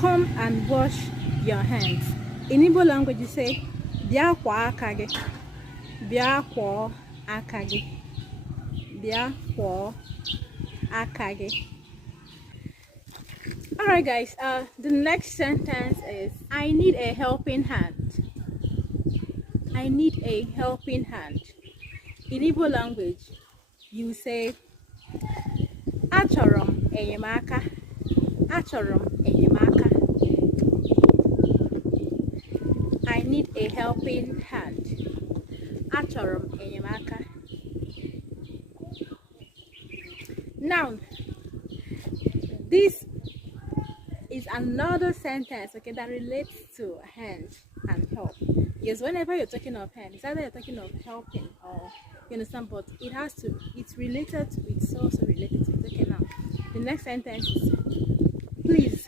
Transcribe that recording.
come and wash your hands. In Igbo language, you say, bia kwa akage. Bia kwa akage. Bia kwa akage. Alright guys, the next sentence is, I need a helping hand. I need a helping hand. In Igbo language, you say, Achorom enyemaka. Achorom enyemaka. I need a helping hand. Achorom enyemaka. Now, this is another sentence, okay, that relates to hand and help. Yes, whenever you're talking of hand, it's either you're talking of helping or, you understand, but it's related to, it's also related to it. Okay, now the next sentence is, please